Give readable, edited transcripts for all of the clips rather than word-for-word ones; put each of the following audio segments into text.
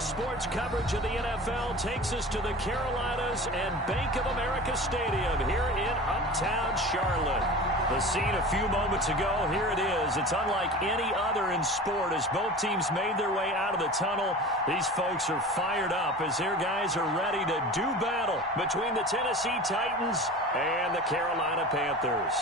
Today's sports coverage of the NFL takes us to the Carolinas and Bank of America Stadium here in uptown Charlotte. The scene a few moments ago, here it is. It's unlike any other in sport as both teams made their way out of the tunnel. These folks are fired up as their guys are ready to do battle between the Tennessee Titans and the Carolina Panthers.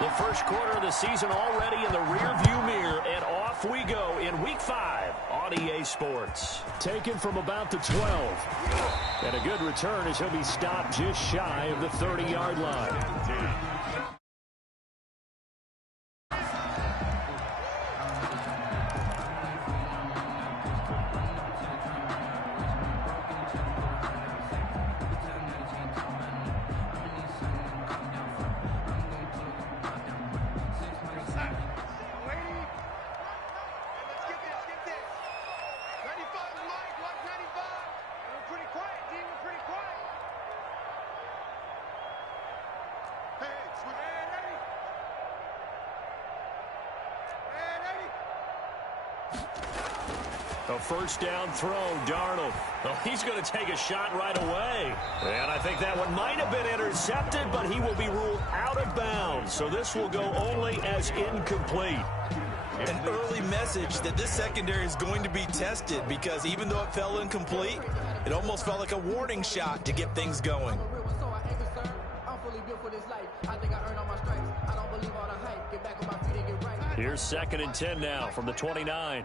The first quarter of the season already in the rearview mirror, and off we go in Week 5 on EA Sports. Taken from about the 12. And a good return as he'll be stopped just shy of the 30-yard line. A first down throw, Darnold. Oh, he's going to take a shot right away. And I think that one might have been intercepted, but he will be ruled out of bounds. So this will go only as incomplete. An early message that this secondary is going to be tested because even though it fell incomplete, it almost felt like a warning shot to get things going. Here's 2nd and 10 now from the 29.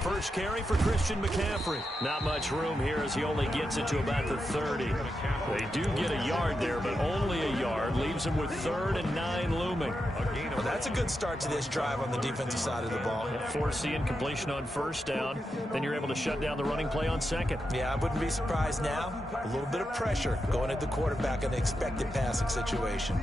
First carry for Christian McCaffrey. Not much room here as he only gets it to about the 30. They do get a yard there, but only a yard. Leaves him with 3rd and 9 looming. Well, that's a good start to this drive on the defensive side of the ball. Force the incompletion on first down. Then you're able to shut down the running play on 2nd. Yeah, I wouldn't be surprised now. A little bit of pressure going at the quarterback in an expected passing situation.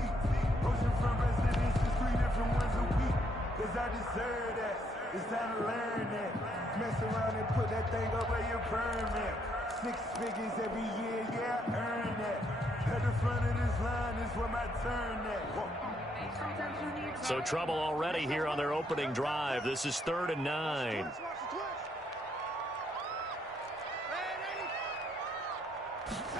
It's time to learn that. Mess around and put that thing over your permit. 6 figures every year, yeah, earn that. At the front of this line is where my turn at. So trouble already here on their opening drive. This is 3rd and 9.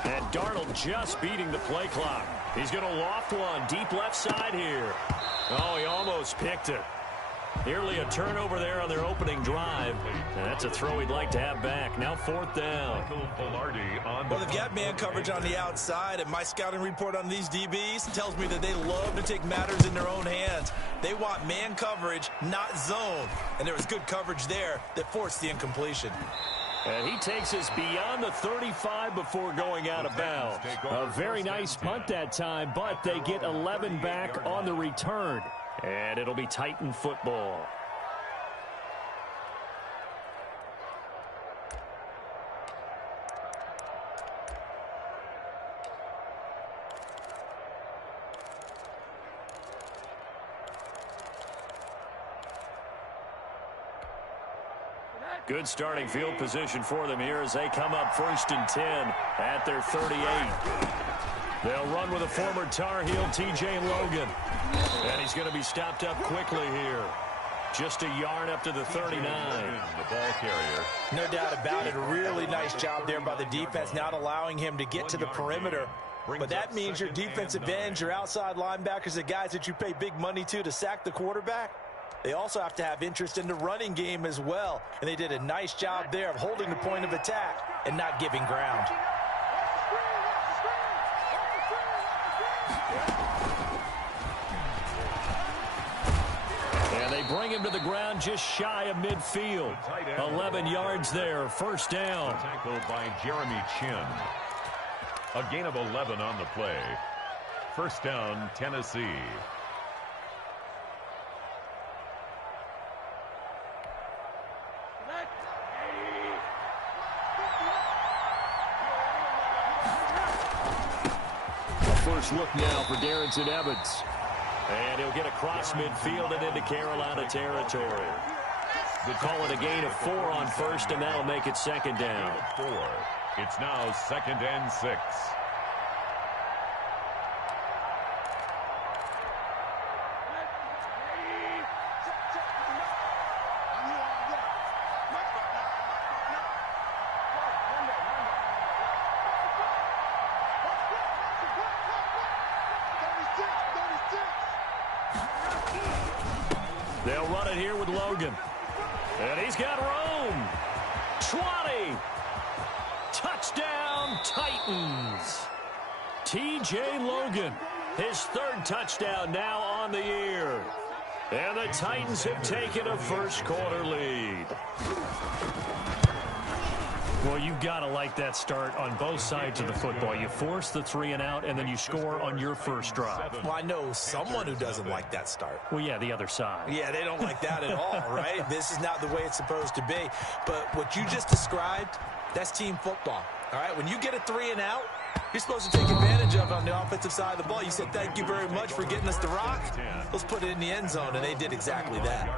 And Darnold just beating the play clock. He's going to loft one deep left side here. Oh, he almost picked it. Nearly a turnover there on their opening drive. And that's a throw he'd like to have back. Now 4th down. Well, they've got man coverage on the outside, and my scouting report on these DBs tells me that they love to take matters in their own hands. They want man coverage, not zone. And there was good coverage there that forced the incompletion. And he takes us beyond the 35 before going out of bounds. A very nice punt that time, but they get 11 back on the return. And it'll be Titan football. Good starting field position for them here as they come up 1st and 10 at their 38. They'll run with a former Tar Heel, T.J. Logan. And he's going to be stopped up quickly here. Just a yard up to the 39. The ball carrier. No doubt about it. A really nice job there by the defense, not allowing him to get to the perimeter. But that means your defensive ends, your outside linebackers, the guys that you pay big money to sack the quarterback, they also have to have interest in the running game as well. And they did a nice job there of holding the point of attack and not giving ground. And they bring him to the ground just shy of midfield. 11 yards there, 1st down. Tackled by Jeremy Chin. A gain of 11 on the play. 1st down, Tennessee. First look now for Darrington Evans. And he'll get across midfield and into Carolina territory. Call it a gain of 4 on first, and that'll make it second down. 4. It's now 2nd and 6. They'll run it here with Logan. And he's got room. 20. Touchdown, Titans. T.J. Logan, his 3rd touchdown now on the year. And the Titans have taken a first-quarter lead. Well, you've got to like that start on both sides of the football. You force the 3 and out, and then you score on your first drive. Well, I know someone who doesn't like that start. Well, yeah, the other side. Yeah, they don't like that at all, right? This is not the way it's supposed to be. But what you just described, that's team football, all right? When you get a 3 and out, you're supposed to take advantage of it on the offensive side of the ball. You said, thank you very much for getting us the rock. Let's put it in the end zone, and they did exactly that.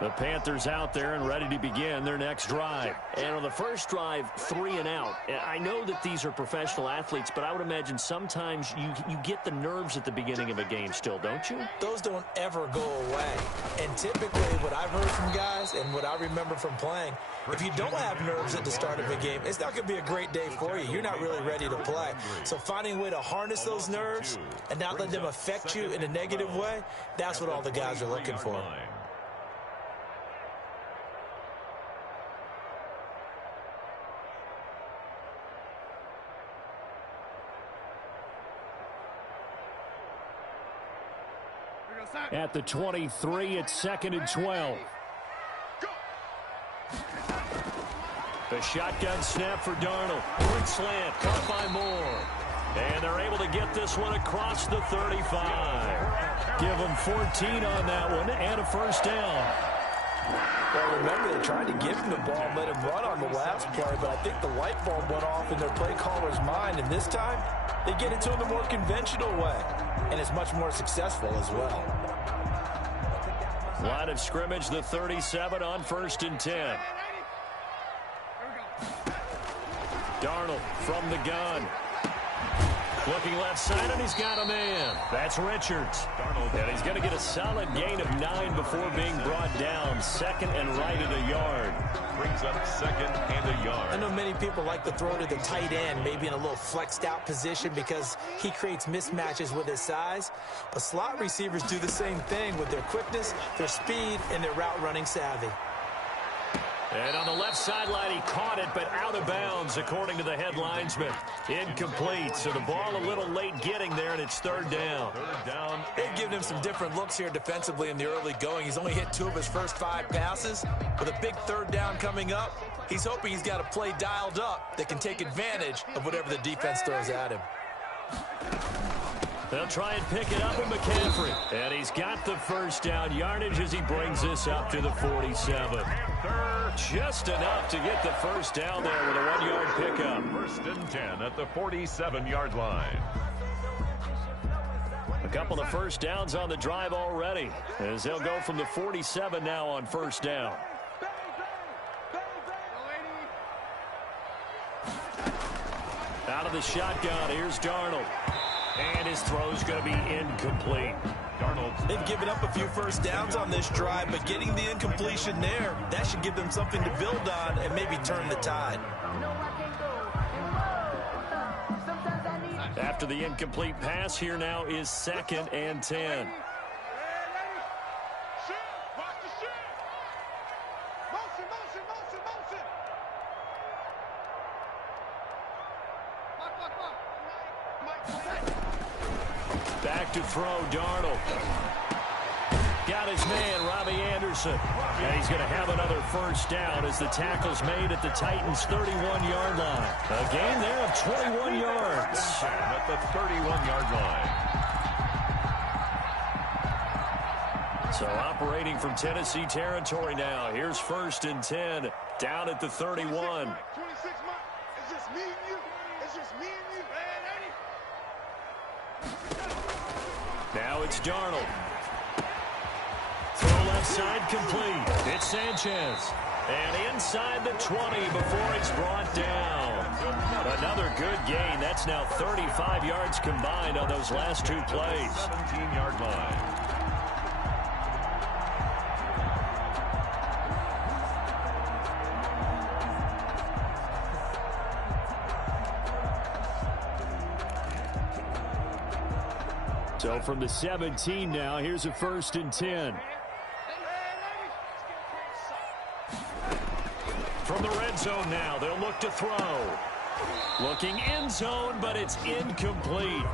The Panthers out there and ready to begin their next drive. And on the first drive, 3 and out. I know that these are professional athletes, but I would imagine sometimes you get the nerves at the beginning of a game still, don't you? Those don't ever go away. And typically what I've heard from guys and what I remember from playing, if you don't have nerves at the start of a game, it's not going to be a great day for you. You're not really ready to play. So finding a way to harness those nerves and not let them affect you in a negative way, that's what all the guys are looking for. At the 23, it's 2nd and 12. The shotgun snap for Darnold. Quick slant, caught by Moore. And they're able to get this one across the 35. Give them 14 on that one and a first down. Well, remember, they tried to give him the ball and let him run on the last play, but I think the light bulb went off in their play caller's mind, and this time they get it to him the more conventional way, and it's much more successful as well. Line of scrimmage, the 37 on 1st and 10. Darnold from the gun. Looking left side, and he's got a man. That's Richards. And he's going to get a solid gain of 9 before being brought down. 2nd and right at a yard. Brings up 2nd and a yard. I know many people like to throw to the tight end, maybe in a little flexed out position because he creates mismatches with his size. But slot receivers do the same thing with their quickness, their speed, and their route running savvy. And on the left sideline, he caught it, but out of bounds, according to the head linesman. Incomplete, so the ball a little late getting there, and it's 3rd down. They've given him some different looks here defensively in the early going. He's only hit 2 of his first 5 passes. With a big 3rd down coming up, he's hoping he's got a play dialed up that can take advantage of whatever the defense throws at him. They'll try and pick it up with McCaffrey. And he's got the first down yardage as he brings this up to the 47. Just enough to get the first down there with a 1-yard pickup. 1st and 10 at the 47-yard line. A couple of first downs on the drive already, as they'll go from the 47 now on 1st down. Out of the shotgun, here's Darnold. And his throw's going to be incomplete. They've given up a few first downs on this drive, but getting the incompletion there, that should give them something to build on and maybe turn the tide. After the incomplete pass, here now is 2nd and 10. Back to throw, Darnold. Got his man, Robbie Anderson. And he's going to have another first down as the tackle's made at the Titans' 31-yard line. A gain there of 21 yards. At the 31-yard line. So operating from Tennessee territory now. Here's 1st and 10 down at the 31. me and you. It's just me and you. Now it's Darnold. Throw left side complete. It's Sanchez. And inside the 20 before it's brought down. Another good gain. That's now 35 yards combined on those last two plays. 17-yard line. So from the 17 now, here's a 1st and 10. From the red zone now, they'll look to throw. Looking end zone, but it's incomplete.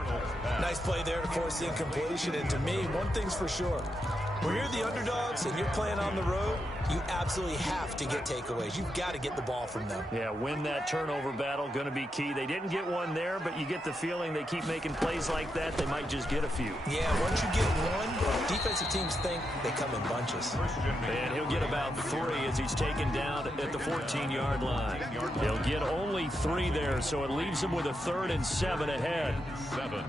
Nice play there to force the incompletion. And to me, one thing's for sure. When you're the underdogs and you're playing on the road, you absolutely have to get takeaways. You've got to get the ball from them. Yeah, win that turnover battle, going to be key. They didn't get one there, but you get the feeling they keep making plays like that, they might just get a few. Yeah, once you get one, defensive teams think they come in bunches. And he'll get about 3 as he's taken down at the 14-yard line. He'll get only 3 there, so it leaves him with a 3rd and 7 ahead. 7.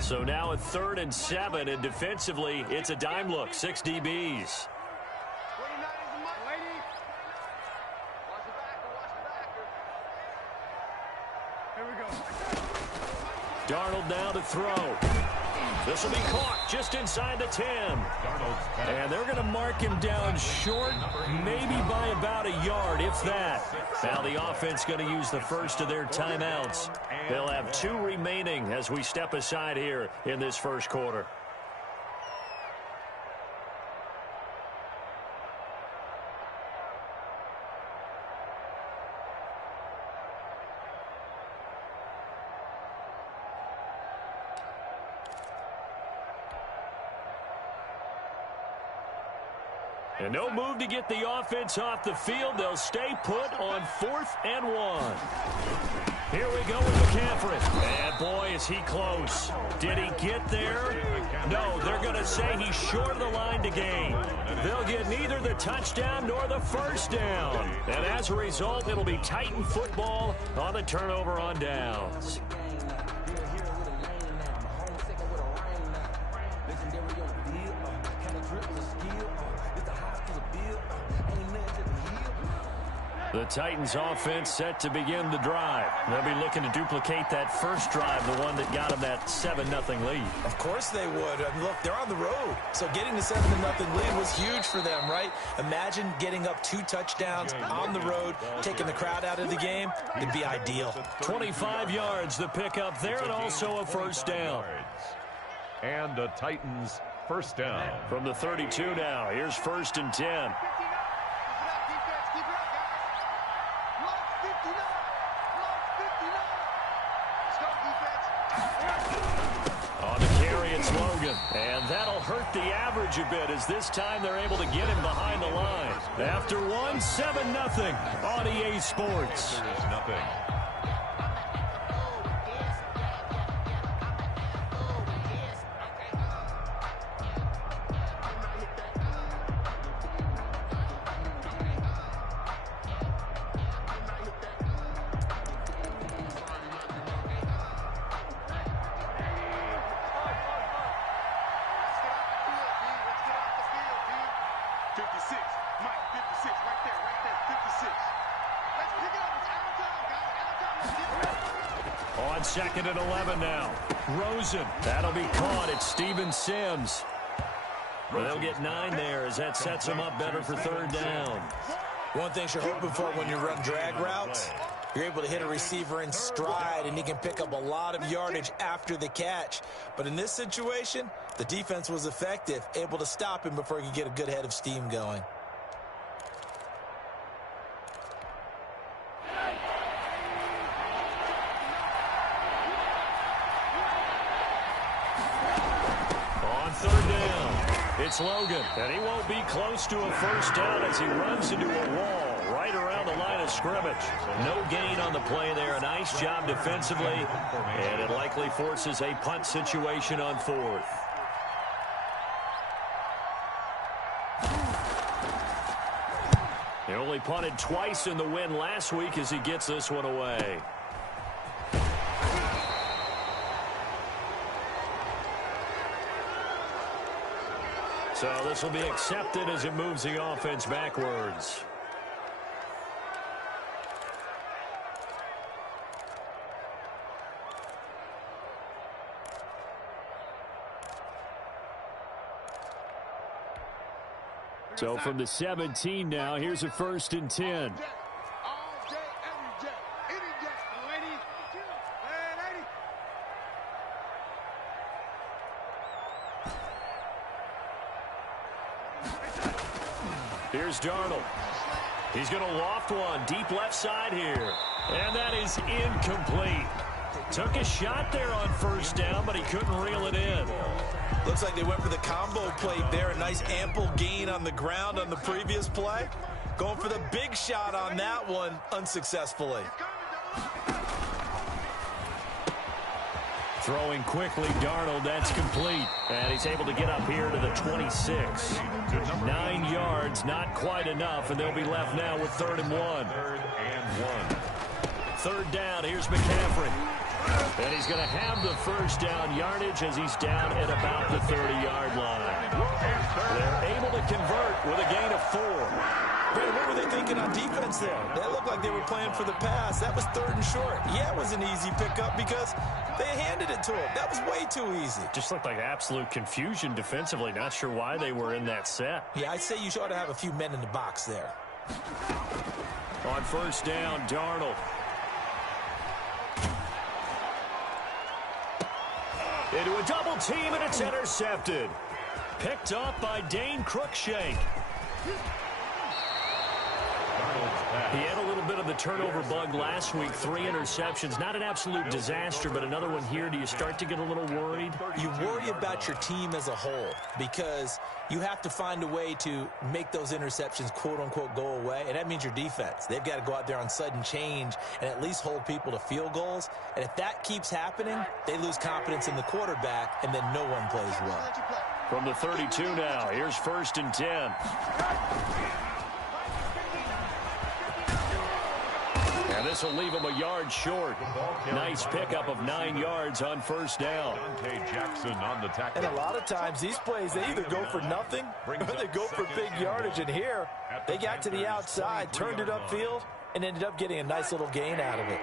So now a 3rd and 7, and defensively, it's a dime look. 6 DBs. Darnold now to throw. This will be caught just inside the 10. And they're going to mark him down short, maybe by about a yard, if that. Now the offense going to use the first of their timeouts. They'll have 2 remaining as we step aside here in this first quarter. And no move to get the offense off the field. They'll stay put on 4th and 1. Here we go with McCaffrey. And boy, is he close. Did he get there? No, they're going to say he's short of the line to gain. They'll get neither the touchdown nor the first down. And as a result, it'll be Titan football on the turnover on downs. The Titans offense set to begin the drive. They'll be looking to duplicate that first drive, the one that got them that 7-0 lead. Of course they would. I mean, look, they're on the road. So getting the 7-0 lead was huge for them, right? Imagine getting up 2 touchdowns on the road, taking the crowd out of the game. It'd be ideal. 25 yards the pickup there, and also a first down. And the Titans first down. From the 32 now, here's 1st and 10. On the carry, it's Logan. And that'll hurt the average a bit as this time they're able to get him behind the line. After 7-0 on EA Sports. There is nothing. On 2nd and 11 now. Rosen. That'll be caught. It's Steven Sims. Well, they'll get 9 there as that sets them up better for 3rd down. One thing you're hoping for when you run drag routes, you're able to hit a receiver in stride, and he can pick up a lot of yardage after the catch. But in this situation, the defense was effective, able to stop him before he could get a good head of steam going. It's Logan, and he won't be close to a first down as he runs into a wall right around the line of scrimmage. No gain on the play there. A nice job defensively, and it likely forces a punt situation on fourth. He only punted twice in the win last week as he gets this one away. So this will be accepted as it moves the offense backwards. So from the 17 now, here's a 1st and 10. Here's Darnold. He's going to loft one deep left side here. And that is incomplete. Took a shot there on first down, but he couldn't reel it in. Looks like they went for the combo play there. A nice ample gain on the ground on the previous play. Going for the big shot on that one unsuccessfully. Throwing quickly, Darnold, that's complete. And he's able to get up here to the 26. 9 yards, not quite enough, and they'll be left now with 3rd and 1. 3rd and 1. 3rd down, here's McCaffrey. And he's going to have the first down yardage as he's down at about the 30-yard line. They're able to convert with a gain of 4. Brandon, what were they thinking on defense there? That looked like they were playing for the pass. That was 3rd and short. Yeah, it was an easy pickup because they handed it to him. That was way too easy. Just looked like absolute confusion defensively. Not sure why they were in that set. Yeah, I'd say you ought to have a few men in the box there. On first down, Darnold. Into a double team, and it's intercepted. Picked up by Dane Cruikshank. He had a little bit of the turnover bug last week. 3 interceptions. Not an absolute disaster, but another one here. Do you start to get a little worried? You worry about your team as a whole because you have to find a way to make those interceptions, quote-unquote, go away, and that means your defense. They've got to go out there on sudden change and at least hold people to field goals, and if that keeps happening, they lose confidence in the quarterback, and then no one plays well. From the 32 now, here's 1st and 10. And this will leave him a yard short. Nice pickup of 9 yards on first down. Jackson on the tackle. And a lot of times these plays, they either go for nothing or they go for big yardage. And here, they got to the outside, turned it upfield, and ended up getting a nice little gain out of it.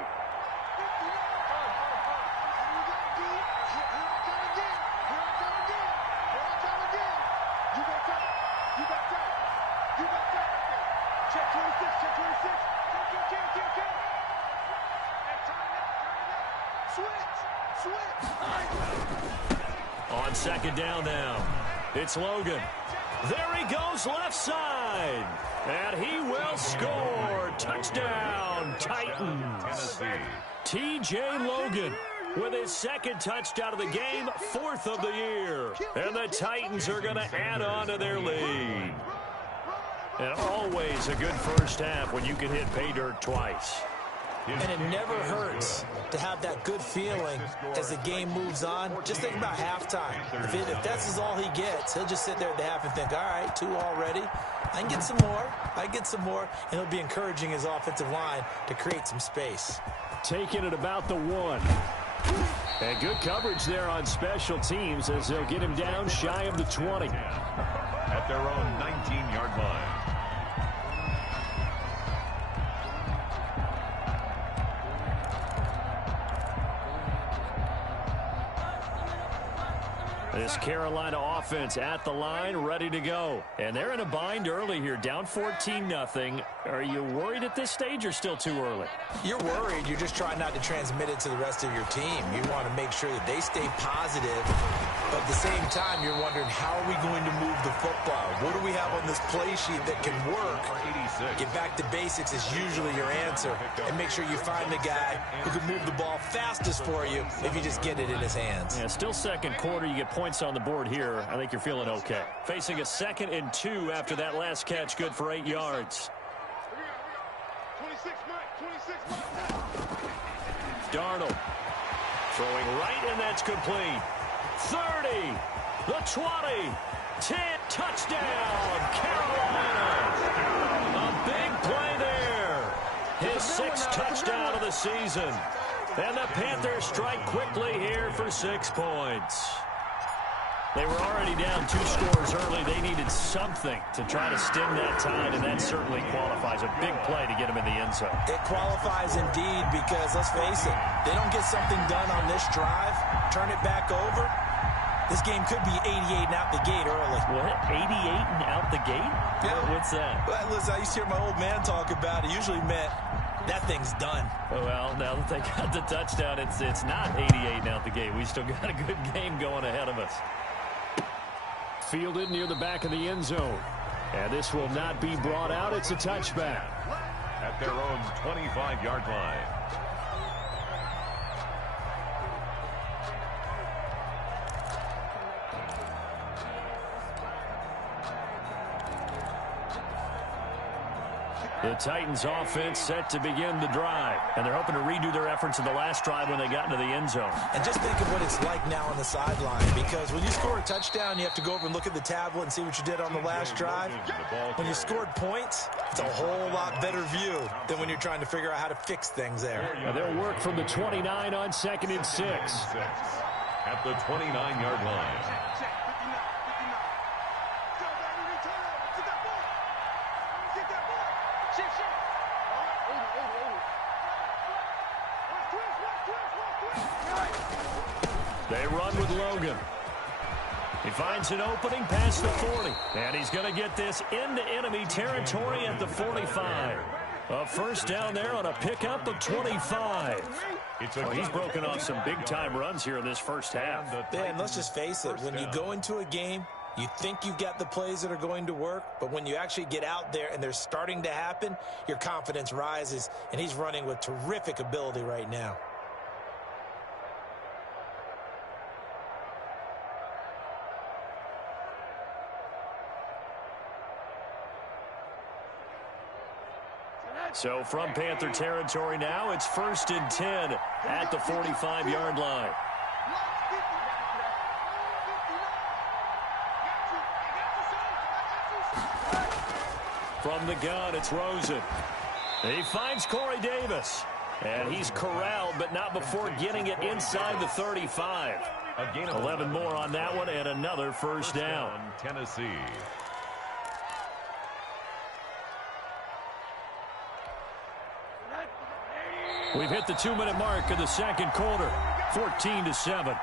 On 2nd down now, it's Logan. There he goes left side. And he will score. Touchdown, Titans. T.J. Logan with his 2nd touchdown of the game, 4th of the year. And the Titans are going to add on to their lead. And always a good first half when you can hit pay dirt twice. And it never hurts to have that good feeling as the game moves on. Just think about halftime. If that's all he gets, he'll just sit there at the half and think, all right, 2 already. I can get some more. I get some more. And he'll be encouraging his offensive line to create some space. Taking it about the 1. And good coverage there on special teams as they'll get him down shy of the 20. At their own 19-yard line. This Carolina offense at the line, ready to go. And they're in a bind early here, down 14-0. Are you worried at this stage or still too early? You're worried. You're just trying not to transmit it to the rest of your team. You want to make sure that they stay positive. But at the same time, you're wondering, how are we going to move the football? What do we have on this play sheet that can work? Get back to basics is usually your answer. And make sure you find the guy who can move the ball fastest for you if you just get it in his hands. Yeah, still second quarter. You get points on the board here. I think you're feeling okay. Facing a 2nd and 2 after that last catch, good for 8 yards. Darnold throwing right, and that's complete. 30, the 20, 10, touchdown, Carolina. A big play there. His 6th touchdown of the season. And the Panthers strike quickly here for 6 points. They were already down 2 scores early. They needed something to try to stem that tide, and that certainly qualifies. A big play to get him in the end zone. It qualifies indeed because, let's face it, they don't get something done on this drive, turn it back over, this game could be 88 and out the gate early. What? 88 and out the gate? Yeah. What's that? Well, listen, I used to hear my old man talk about it. Usually meant that thing's done. Well, now that they got the touchdown, it's not 88 and out the gate. We still got a good game going ahead of us. Fielded near the back of the end zone. And this will not be brought out. It's a touchback. At their own 25-yard line. The Titans offense set to begin the drive. And they're hoping to redo their efforts in the last drive when they got into the end zone. And just think of what it's like now on the sideline. Because when you score a touchdown, you have to go over and look at the tablet and see what you did on the last drive. When you scored points, it's a whole lot better view than when you're trying to figure out how to fix things there. Now they'll work from the 29 on 2nd and 6. At the 29-yard line. They run with Logan. He finds an opening past the 40. And he's going to get this into enemy territory at the 45. A first down there on a pickup of 25. Well, he's broken off some big-time runs here in this first half. Dan, let's just face it. When you go into a game, you think you've got the plays that are going to work, but when you actually get out there and they're starting to happen, your confidence rises, and he's running with terrific ability right now. So from Panther territory now, it's 1st and 10 at the 45-yard line. From the gun, it's Rosen. He finds Corey Davis. And he's corralled, but not before getting it inside the 35. 11 more on that one, and another first down. Tennessee. We've hit the 2-minute mark of the second quarter, 14-7.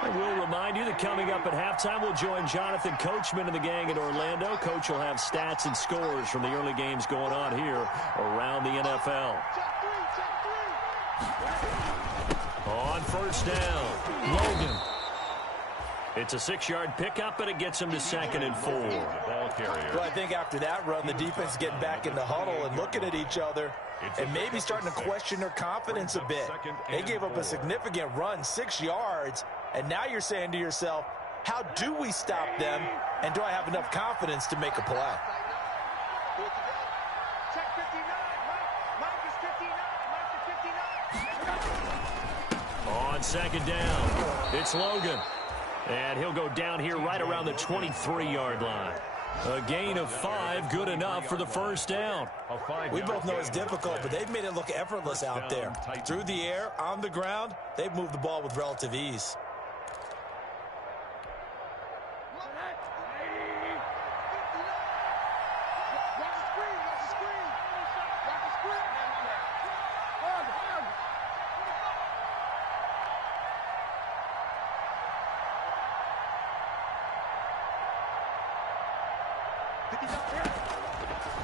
I will remind you that coming up at halftime, we'll join Jonathan Coachman and the gang in Orlando. Coach will have stats and scores from the early games going on here around the NFL. On first down, Logan. It's a 6-yard pickup, and it gets him to 2nd and 4. Ball carrier. Well, I think after that run, the defense getting back in the huddle and looking at each other and maybe starting to question their confidence a bit. They gave up a significant run, 6 yards, and now you're saying to yourself, how do we stop them, and do I have enough confidence to make a play? On 2nd down, it's Logan. And he'll go down here right around the 23-yard line. A gain of 5, good enough for the first down. We both know it's difficult, but they've made it look effortless out there. Through the air, on the ground, they've moved the ball with relative ease.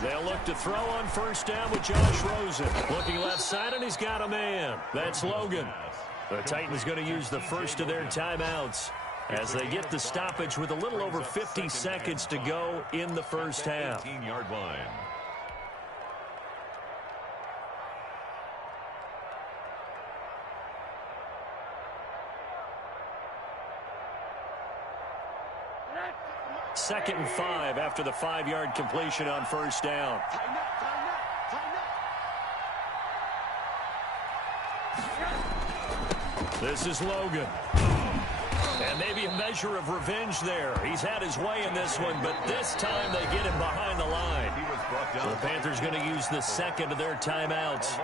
They'll look to throw on first down with Josh Rosen. Looking left side, and he's got a man. That's Logan. The Titans going to use the first of their timeouts as they get the stoppage with a little over 50 seconds to go in the first half. 18-yard line. Second and 5 after the 5-yard completion on first down. This is Logan. And maybe a measure of revenge there. He's had his way in this one, but this time they get him behind the line. So the Panthers going to use the second of their timeouts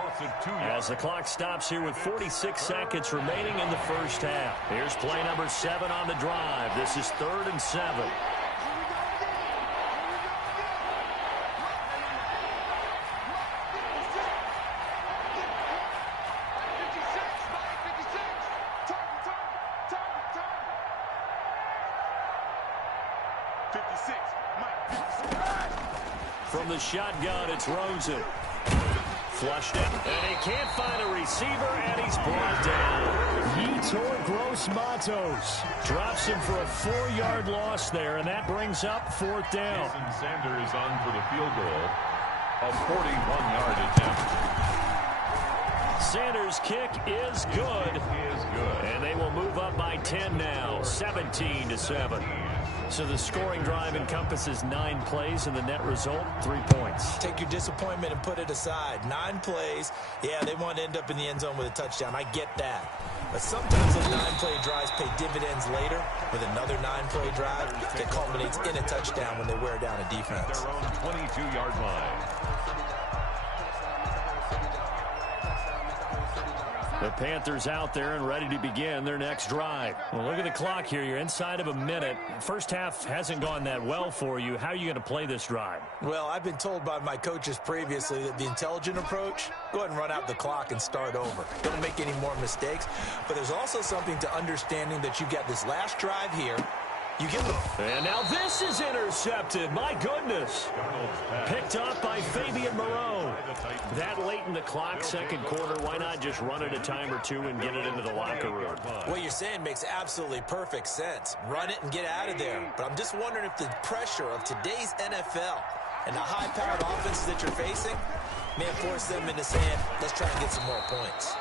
as the clock stops here with 46 seconds remaining in the first half. Here's play number 7 on the drive. This is 3rd and 7. From the shotgun, it's Rosen. Flushed it, and he can't find a receiver, and he's brought down. Yetur Gross-Matos drops him for a 4-yard loss there, and that brings up 4th down. Sanders on for the field goal. A 41-yard attempt. Sanders' kick is good. And they will move up by 10 now, 17-7. So the scoring drive encompasses 9 plays, and the net result, 3 points. Take your disappointment and put it aside. 9 plays. Yeah, they want to end up in the end zone with a touchdown. I get that. But sometimes those 9-play drives pay dividends later with another 9-play drive that culminates in a touchdown when they wear down a defense. Their own 22-yard line. The Panthers out there and ready to begin their next drive. Well, look at the clock here. You're inside of a minute. First half hasn't gone that well for you. How are you going to play this drive? Well, I've been told by my coaches previously that the intelligent approach, go ahead and run out the clock and start over. Don't make any more mistakes. But there's also something to understanding that you got this last drive here. You get them. And now this is intercepted. My goodness. Picked up by Fabian Moreau. That late in the clock, second quarter, why not just run it a time or two and get it into the locker room? What you're saying makes absolutely perfect sense. Run it and get out of there. But I'm just wondering if the pressure of today's NFL and the high-powered offenses that you're facing may force them into saying, let's try and get some more points.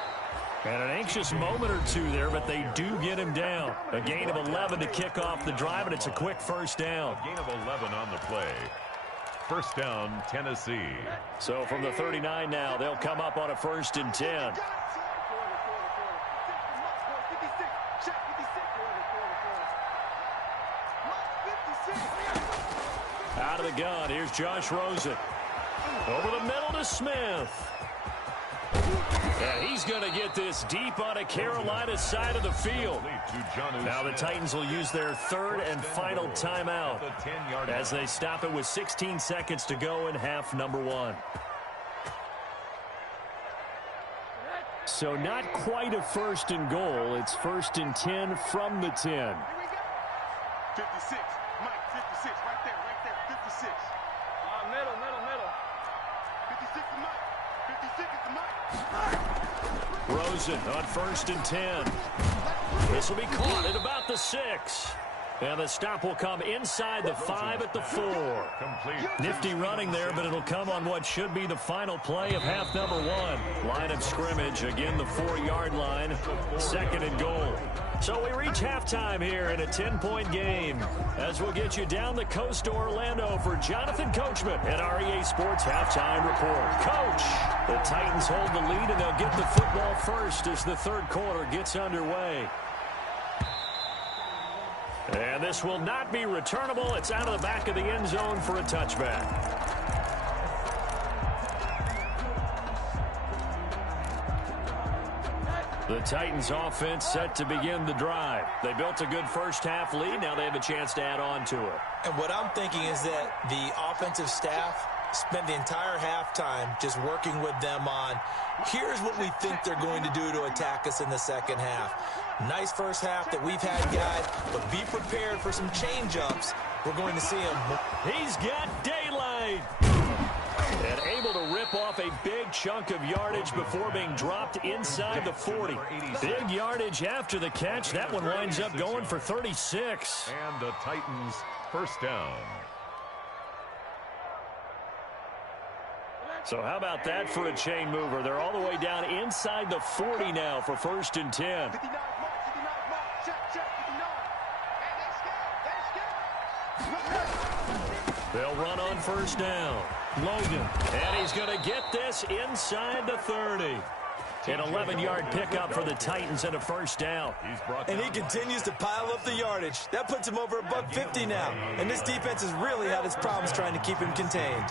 And an anxious moment or two there, but they do get him down. A gain of 11 to kick off the drive, and it's a quick first down. A gain of 11 on the play. First down, Tennessee. So from the 39 now, they'll come up on a 1st and 10. Out of the gun, here's Josh Rosen. Over the middle to Smith. And he's going to get this deep on a Carolina side of the field. Now the Titans will use their 3rd and final timeout as they stop it with 16 seconds to go in half number 1. So not quite a 1st and goal. It's 1st and 10 from the 10. 56. Mike, 56. Right there. 56. Middle. 56 is Mike. 56 is Mike. Rosen on 1st and 10. This will be caught at about the 6. And the stop will come inside the 5 at the 4. Nifty running there, but it'll come on what should be the final play of half number 1. Line of scrimmage, again the 4-yard line. 2nd and goal. So we reach halftime here in a 10-point game as we'll get you down the coast to Orlando for Jonathan Coachman at REA Sports Halftime Report. Coach, the Titans hold the lead, and they'll get the football first as the 3rd quarter gets underway. And this will not be returnable. It's out of the back of the end zone for a touchback. The Titans offense set to begin the drive. They built a good first half lead. Now they have a chance to add on to it. And what I'm thinking is that the offensive staff spent the entire halftime just working with them on, here's what we think they're going to do to attack us in the second half. Nice first half that we've had, guys, but be prepared for some change-ups. We're going to see him. He's got daylight. chunk of yardage before being dropped inside the 40. Big yardage after the catch. That one winds up going for 36. And the Titans first down. So how about that for a chain mover? They're all the way down inside the 40 now for 1st and 10. 59 mark, check, 59. Hey, They'll run on 1st down. Logan. And he's going to get this inside the 30. An 11-yard pickup for the Titans and a 1st down. And he continues to pile up the yardage. That puts him over above 50 now. And this defense has really had its problems trying to keep him contained.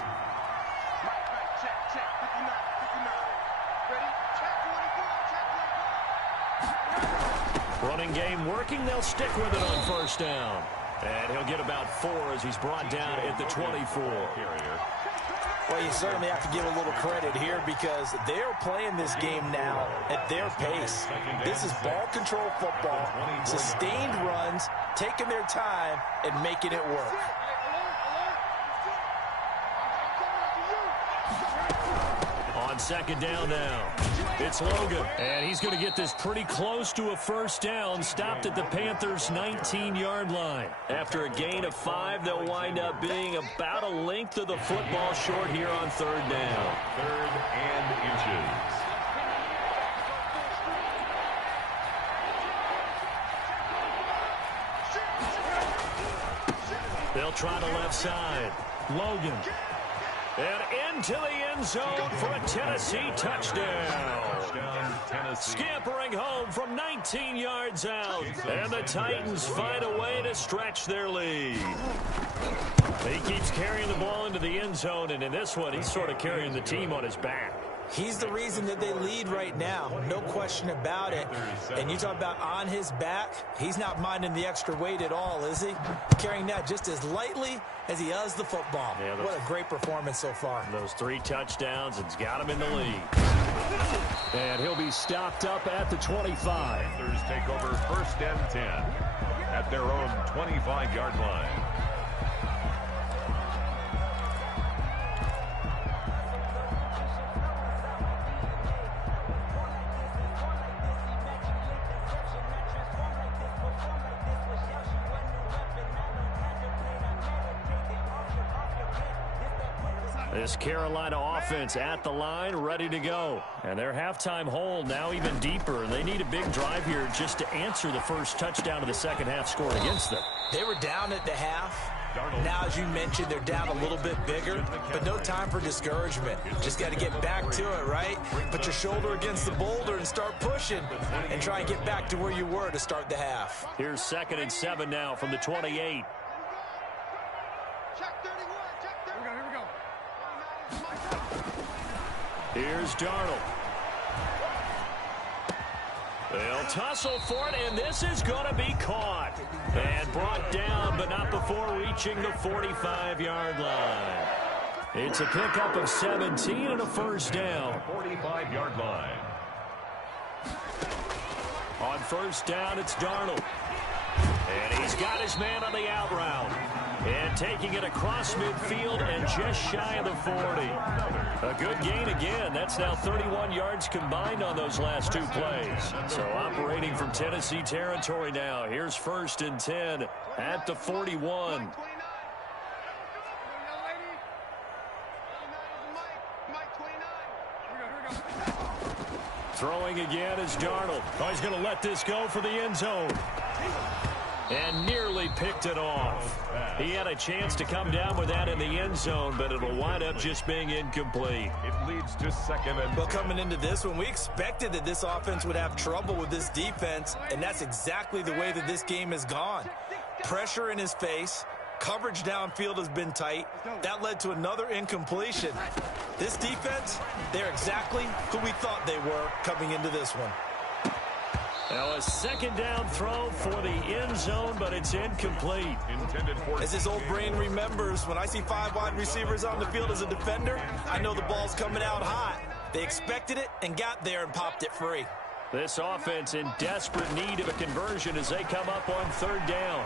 check, 59. Ready? Check 24, Running game working. They'll stick with it on 1st down. And he'll get about 4 as he's brought down at the 24. Well, you certainly have to give a little credit here because they're playing this game now at their pace. This is ball control football, sustained runs, taking their time and making it work. On 2nd down now, it's Logan. And he's going to get this pretty close to a 1st down, stopped at the Panthers' 19-yard line. After a gain of 5, they'll wind up being about a length of the football short here on 3rd down. 3rd and inches. They'll try the left side. Logan. And into the end zone for a Tennessee touchdown. Scampering home from 19 yards out. And the Titans find a way to stretch their lead. He keeps carrying the ball into the end zone, and in this one, he's sort of carrying the team on his back. He's the reason that they lead right now, no question about it. And you talk about on his back, he's not minding the extra weight at all, is he? Carrying that just as lightly as he does the football. Yeah, what a great performance so far. Those 3 touchdowns, it's got him in the lead. And he'll be stopped up at the 25. Panthers take over 1st and 10 at their own 25-yard line. This Carolina offense at the line, ready to go. And their halftime hole now even deeper. And they need a big drive here just to answer the first touchdown of the second half scored against them. They were down at the half. Now, as you mentioned, they're down a little bit bigger, but no time for discouragement. Just got to get back to it, right? Put your shoulder against the boulder and start pushing and try and get back to where you were to start the half. Here's 2nd and 7 now from the 28. check 31, check 30. Here we go. Here's Darnold. They'll tussle for it, and this is going to be caught. And brought down, but not before reaching the 45-yard line. It's a pickup of 17 and a 1st down. 45-yard line. On 1st down, it's Darnold. And he's got his man on the out route. And taking it across midfield and just shy of the 40. A good gain again. That's now 31 yards combined on those last 2 plays. So operating from Tennessee territory now. Here's 1st and 10 at the 41. Throwing again is Darnold. Oh, he's going to let this go for the end zone. And nearly picked it off. He had a chance to come down with that in the end zone, but it'll wind up just being incomplete. It leads to 2nd and... Well, coming into this one, we expected that this offense would have trouble with this defense, and that's exactly the way that this game has gone. Pressure in his face. Coverage downfield has been tight. That led to another incompletion. This defense, they're exactly who we thought they were coming into this one. Now a 2nd down throw for the end zone, but it's incomplete. Intended for... As his old brain remembers, when I see 5 wide receivers on the field as a defender, I know the ball's coming out hot. They expected it and got there and popped it free. This offense in desperate need of a conversion as they come up on 3rd down.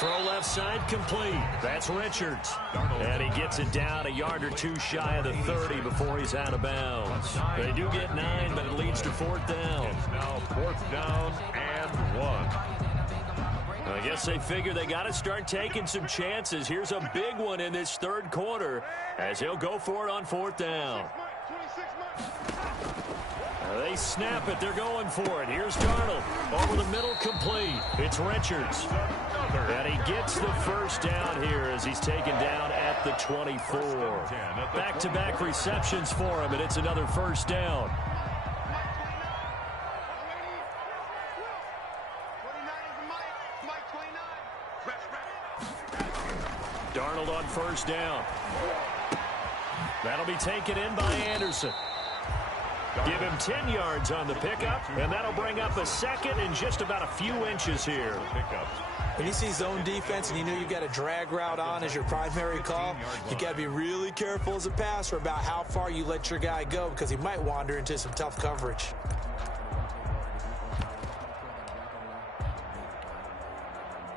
Throw left side complete. That's Richards. And he gets it down a yard or two shy of the 30 before he's out of bounds. They do get 9, but it leads to 4th down. It's now 4th down and 1. I guess they figure they got to start taking some chances. Here's a big one in this 3rd quarter as he'll go for it on 4th down. They snap it. They're going for it. Here's Darnold. Over the middle, complete. It's Richards. And he gets the 1st down here as he's taken down at the 24. Back-to-back receptions for him, and it's another 1st down. Darnold on 1st down. That'll be taken in by Anderson. Give him 10 yards on the pickup, and that'll bring up a 2nd and just about a few inches here. When you see zone defense and you know you've got a drag route on as your primary call, you got to be really careful as a passer about how far you let your guy go because he might wander into some tough coverage.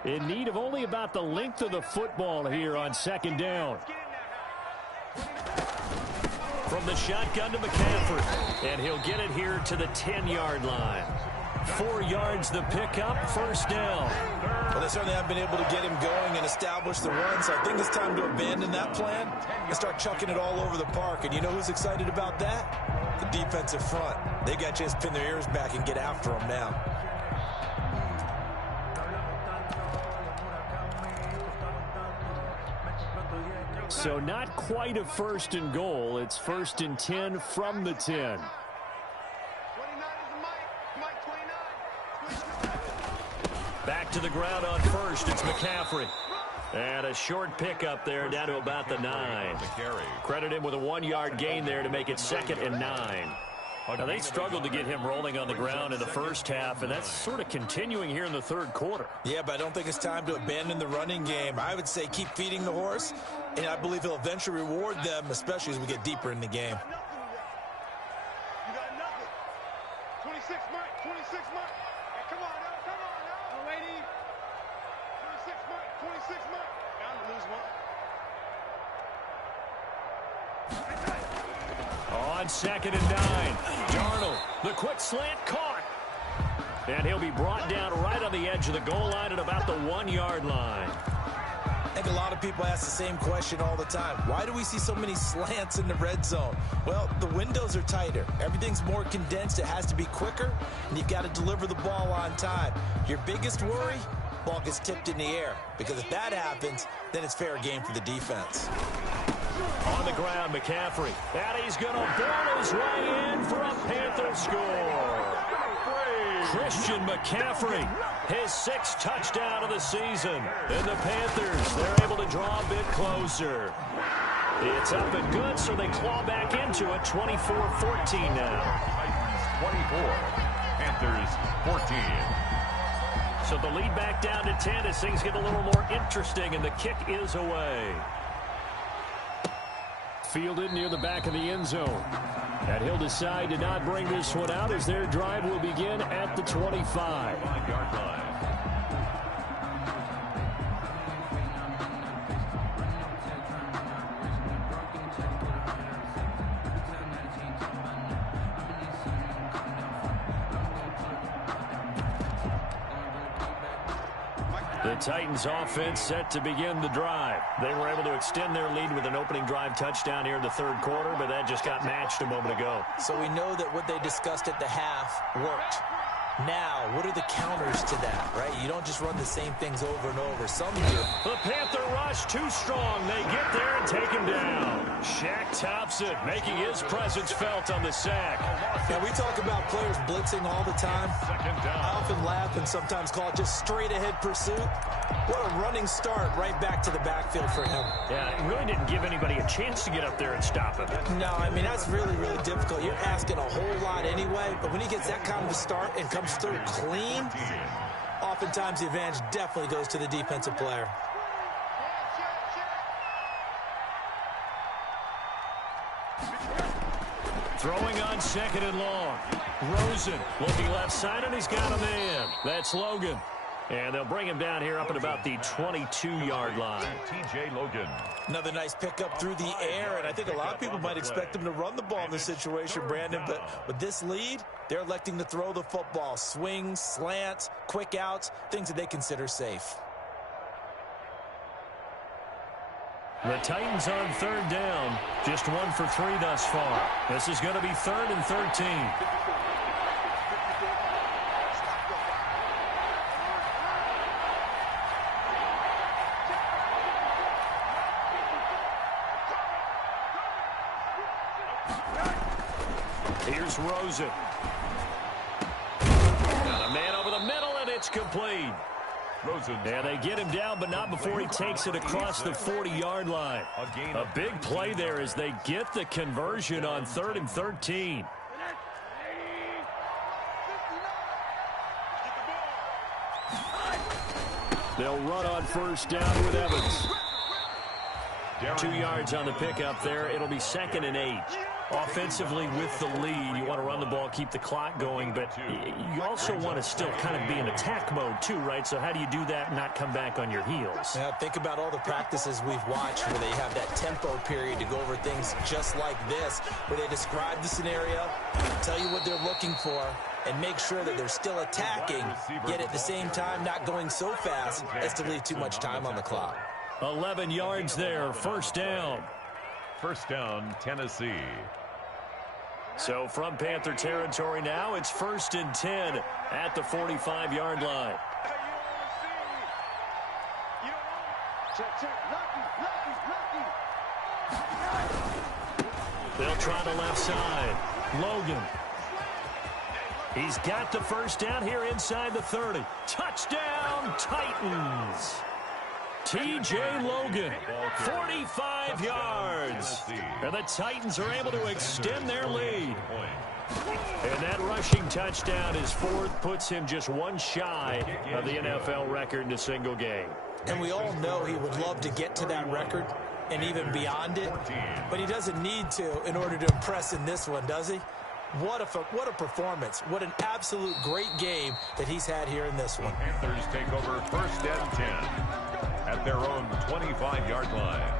In need of only about the length of the football here on 2nd down. From the shotgun to McCaffrey, and he'll get it here to the 10-yard line. 4 yards the pickup, 1st down. Well, they certainly haven't been able to get him going and establish the run, so I think it's time to abandon that plan and start chucking it all over the park. And you know who's excited about that? The defensive front. They got a chance to pin their ears back and get after him now. So not quite a 1st and goal. It's 1st and 10 from the 10. Back to the ground on 1st. It's McCaffrey. And a short pickup there down to about the 9. Credit him with a 1-yard gain there to make it 2nd and 9. Now, they struggled to get him rolling on the ground in the 1st half, and that's sort of continuing here in the 3rd quarter. Yeah, but I don't think it's time to abandon the running game. I would say keep feeding the horse, and I believe he'll eventually reward them, especially as we get deeper in the game. You got nothing. 26 Mike, 26 Mike. Hey, come on now, come on now. Oh, lady. 26 Mike, 26 Mike. Bound to lose one. On 2nd and 9, Darnold, the quick slant caught. And he'll be brought down right on the edge of the goal line at about the 1-yard line. I think a lot of people ask the same question all the time. Why do we see so many slants in the red zone? Well, the windows are tighter. Everything's more condensed. It has to be quicker, and you've got to deliver the ball on time. Your biggest worry? Ball gets tipped in the air, because if that happens, then it's fair game for the defense. On the ground, McCaffrey. And he's going to ball his way in for a Panther score. Christian McCaffrey, his 6th touchdown of the season. And the Panthers, they're able to draw a bit closer. It's up and good, so they claw back into it, 24-14 now. 24, Panthers 14. So the lead back down to 10 as things get a little more interesting, and the kick is away. Fielded near the back of the end zone. And he'll decide to not bring this one out as their drive will begin at the 25. 5-yard line. The Titans offense set to begin the drive. They were able to extend their lead with an opening drive touchdown here in the 3rd quarter, but that just got matched a moment ago. So we know that what they discussed at the half worked. Now, what are the counters to that, right? You don't just run the same things over and over. Some do. The Panther rush too strong. They get there and take him down. Shaq Thompson making his presence felt on the sack. Now, we talk about players blitzing all the time. I often laugh and sometimes call it just straight-ahead pursuit. What a running start right back to the backfield for him. Yeah, it really didn't give anybody a chance to get up there and stop him. No, I mean, that's really, really difficult. You're asking a whole lot anyway, but when he gets that kind of a start and comes through clean, oftentimes the advantage definitely goes to the defensive player. Throwing on 2nd and long. Rosen looking left side, and he's got a man. That's Logan. And they'll bring him down here up at about the 22-yard line. T.J. Logan. Another nice pickup through the air, and I think a lot of people might expect him to run the ball in this situation, Brandon, but with this lead, they're electing to throw the football. Swings, slants, quick outs, things that they consider safe. The Titans on third down, just 1 for 3 thus far. This is going to be 3rd and 13. Here's Rosen. Got a man over the middle, and it's complete. Rosen. And they get him down, but not before he takes it across the 40-yard line. A big play there as they get the conversion on 3rd and 13. They'll run on first down with Evans. 2 yards on the pickup there. It'll be 2nd and 8. Offensively with the lead, you want to run the ball, keep the clock going, but you also want to still kind of be in attack mode too, right? So how do you do that and not come back on your heels? Now, think about all the practices we've watched where they have that tempo period to go over things just like this, where they describe the scenario, tell you what they're looking for, and make sure that they're still attacking, yet at the same time not going so fast as to leave too much time on the clock. 11 yards there, first down. First down, Tennessee. So from Panther territory now, it's 1st and 10 at the 45-yard line. They'll try the left side. Logan. He's got the first down here inside the 30. Touchdown, Titans. T.J. Logan, 45 yards. And the Titans are able to extend their lead. And that rushing touchdown is 4th, puts him just 1 shy of the NFL record in a single game. And we all know he would love to get to that record and even beyond it, but he doesn't need to in order to impress in this one, does he? What a performance. What an absolute great game that he's had here in this one. Panthers take over 1st and 10 at their own 25-yard line.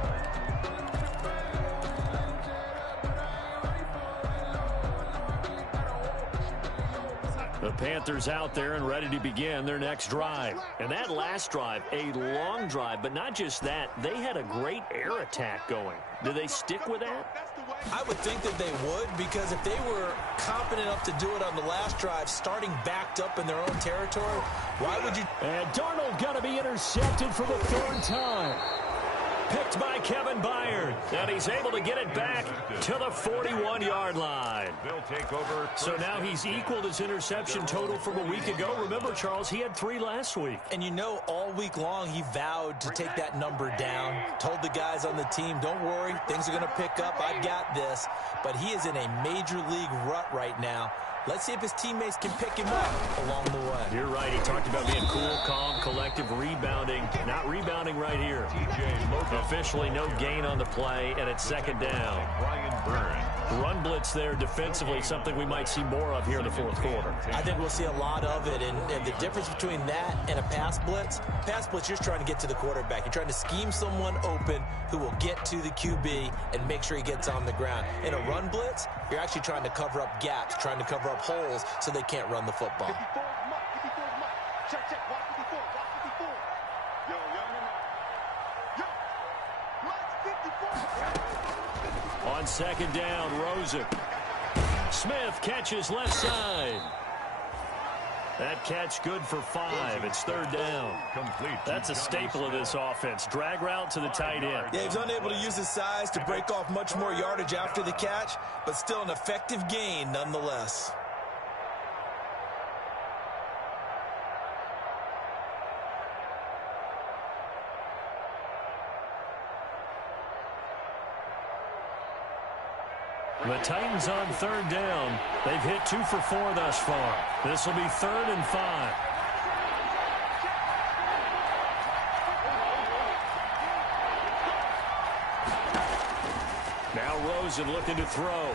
The Panthers out there and ready to begin their next drive. And that last drive, a long drive, but not just that, they had a great air attack going. Do they stick with that? I would think that they would, because if they were confident enough to do it on the last drive, starting backed up in their own territory, why would you? And Darnold going to be intercepted for the 3rd time. Picked by Kevin Byard, and he's able to get it back to the 41-yard line. They'll take over. So now he's equaled his interception total from a week ago. Remember, Charles, he had 3 last week. And you know, all week long he vowed to take that number down. Told the guys on the team, don't worry, things are going to pick up. I've got this. But he is in a major league rut right now. Let's see if his teammates can pick him up along the way. You're right. He talked about being cool, calm, collective, rebounding. Not rebounding right here. Officially no gain on the play, and it's 2nd down. Brian Burns. Run blitz there defensively, something we might see more of here in the 4th quarter. I think we'll see a lot of it, and the difference between that and a pass blitz, you're just trying to get to the quarterback. You're trying to scheme someone open who will get to the QB and make sure he gets on the ground. In a run blitz, you're actually trying to cover up gaps, trying to cover up holes so they can't run the football. On 2nd down, Rosen. Smith catches left side. That catch good for 5. It's 3rd down. That's a staple of this offense. Drag route to the tight end. Yeah, he's unable to use his size to break off much more yardage after the catch, but still an effective gain nonetheless. The Titans on 3rd down. They've hit 2 for 4 thus far. This will be 3rd and 5. Now Rosen looking to throw.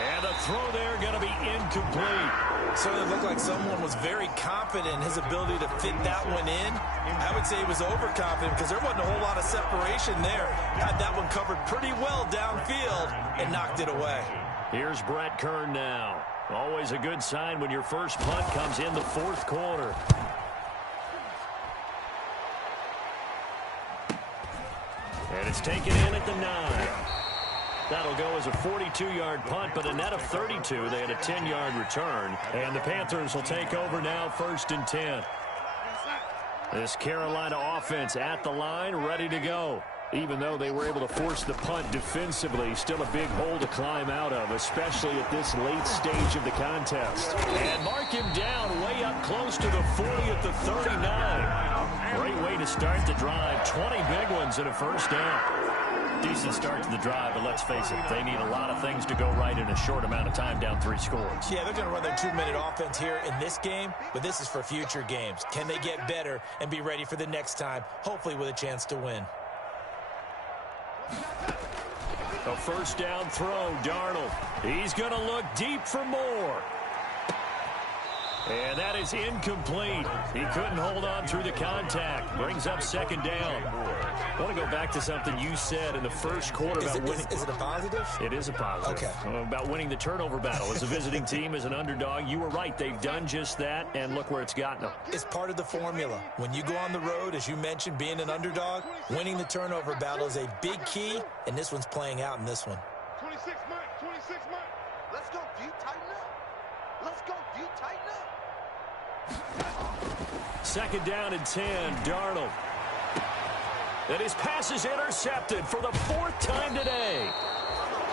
And the throw there going to be incomplete. Certainly looked like someone was very confident in his ability to fit that one in. I would say he was overconfident because there wasn't a whole lot of separation there. Had that one covered pretty well downfield and knocked it away. Here's Brett Kern now. Always a good sign when your first punt comes in the fourth quarter. And it's taken in at the 9. That'll go as a 42-yard punt, but a net of 32. They had a 10-yard return. And the Panthers will take over now, 1st and 10. This Carolina offense at the line, ready to go. Even though they were able to force the punt defensively, still a big hole to climb out of, especially at this late stage of the contest. And mark him down way up close to the 40 at the 39. Great way to start the drive. 20 big ones and a first down. Decent start to the drive, but let's face it, they need a lot of things to go right in a short amount of time, down 3 scores. Yeah, they're going to run their 2-minute offense here in this game, but this is for future games. Can they get better and be ready for the next time, hopefully with a chance to win? A first down throw, Darnold. He's going to look deep for more. And that is incomplete. He couldn't hold on through the contact. Brings up 2nd down. I want to go back to something you said in the first quarter about winning. Is it a positive? It is a positive. Okay. About winning the turnover battle. As a visiting team, as an underdog, you were right. They've done just that, and look where it's gotten them. It's part of the formula. When you go on the road, as you mentioned, being an underdog, winning the turnover battle is a big key, and this one's playing out in this one. 26 Mike, 26 Mike. Let's go deep, tighten up. Let's go deep, tighten up. 2nd down and 10, Darnold. And his pass is intercepted for the 4th time today.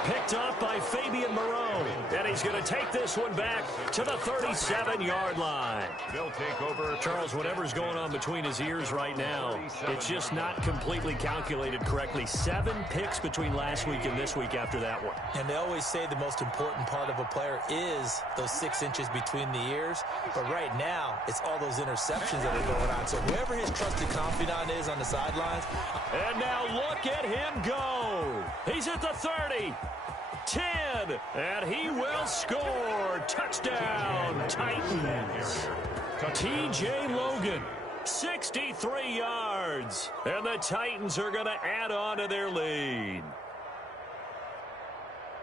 Picked up by Fabian Moreau. And he's going to take this one back to the 37-yard line. They'll take over. Charles, whatever's going on between his ears right now, it's just not completely calculated correctly. 7 picks between last week and this week after that one. And they always say the most important part of a player is those 6 inches between the ears. But right now, it's all those interceptions that are going on. So whoever his trusted confidant is on the sidelines. And now look at him go. He's at the 30. 10, and he will score. Touchdown, Titans. T.J. Logan, 63 yards, and the Titans are going to add on to their lead.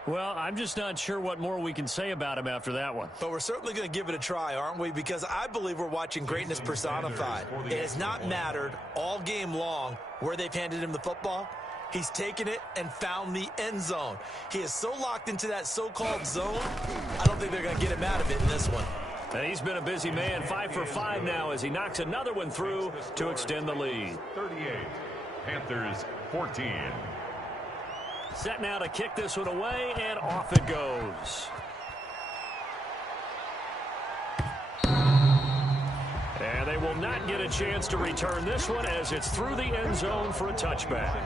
Well, I'm just not sure what more we can say about him after that one. But we're certainly going to give it a try, aren't we? Because I believe we're watching greatness personified. It has not mattered all game long where they've handed him the football. He's taken it and found the end zone. He is so locked into that so-called zone, I don't think they're going to get him out of it in this one. And he's been a busy man, 5 for 5 now as he knocks another one through to extend the lead. 38, Panthers 14. Set now to kick this one away, and off it goes. And they will not get a chance to return this one as it's through the end zone for a touchback.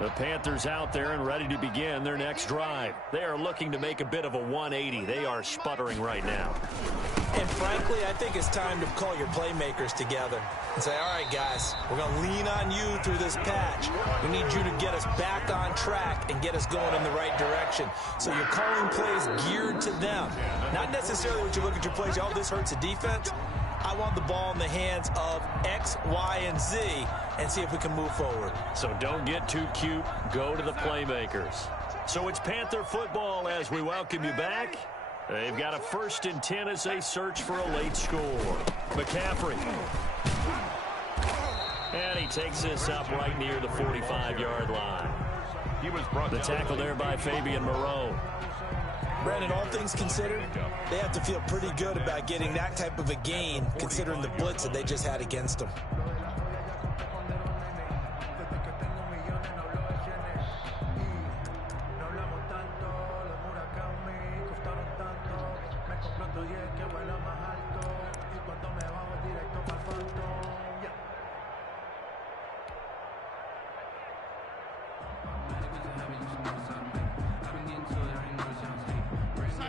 The Panthers out there and ready to begin their next drive. They are looking to make a bit of a 180. They are sputtering right now. And frankly, I think it's time to call your playmakers together and say, all right, guys, we're going to lean on you through this patch. We need you to get us back on track and get us going in the right direction. So you're calling plays geared to them. Not necessarily when you look at your plays, oh, this hurts the defense. I want the ball in the hands of X, Y, and Z and see if we can move forward. So don't get too cute. Go to the playmakers. So it's Panther football as we welcome you back. They've got a 1st and 10 as they search for a late score. McCaffrey. And he takes this up right near the 45-yard line. He was brought the down tackle there by Fabian Moreau. Brandon, all things considered, they have to feel pretty good about getting that type of a gain considering the blitz that they just had against them.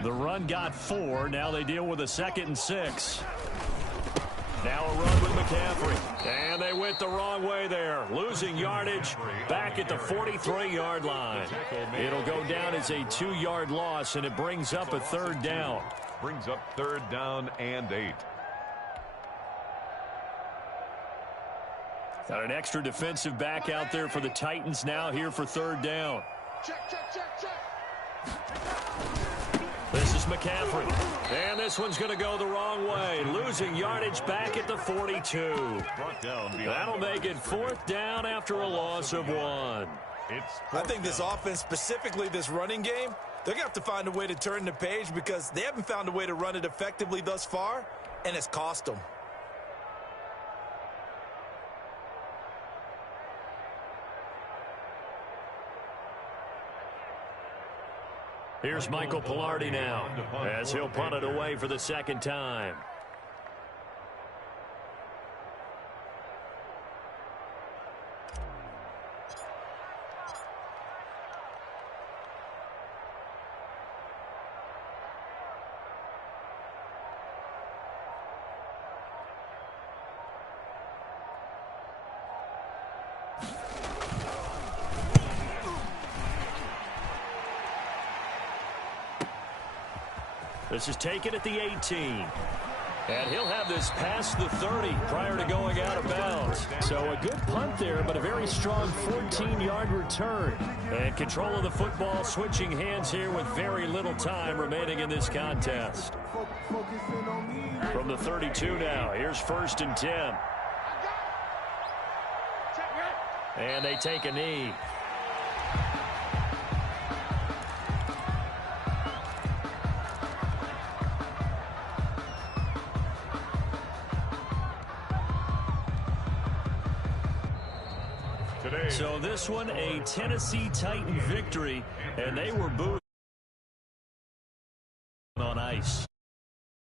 The run got 4. Now they deal with a 2nd and 6. Now a run with McCaffrey. And they went the wrong way there. Losing yardage back at the 43-yard line. It'll go down as a 2-yard loss, and it brings up a 3rd down. Brings up 3rd down and 8. Got an extra defensive back out there for the Titans now here for 3rd down. Check, check, check, check. This is McCaffrey. And this one's going to go the wrong way. Losing yardage back at the 42. That'll make it 4th down after a loss of 1. I think this offense, specifically this running game, they're going to have to find a way to turn the page because they haven't found a way to run it effectively thus far, and it's cost them. Here's Michael Pilardi now as he'll punt it away for the 2nd time. This is taken at the 18. And he'll have this past the 30 prior to going out of bounds. So a good punt there, but a very strong 14-yard return. And control of the football switching hands here with very little time remaining in this contest. From the 32 now, here's 1st and 10. And they take a knee. So this one, a Tennessee Titan victory, and they were booed on ice.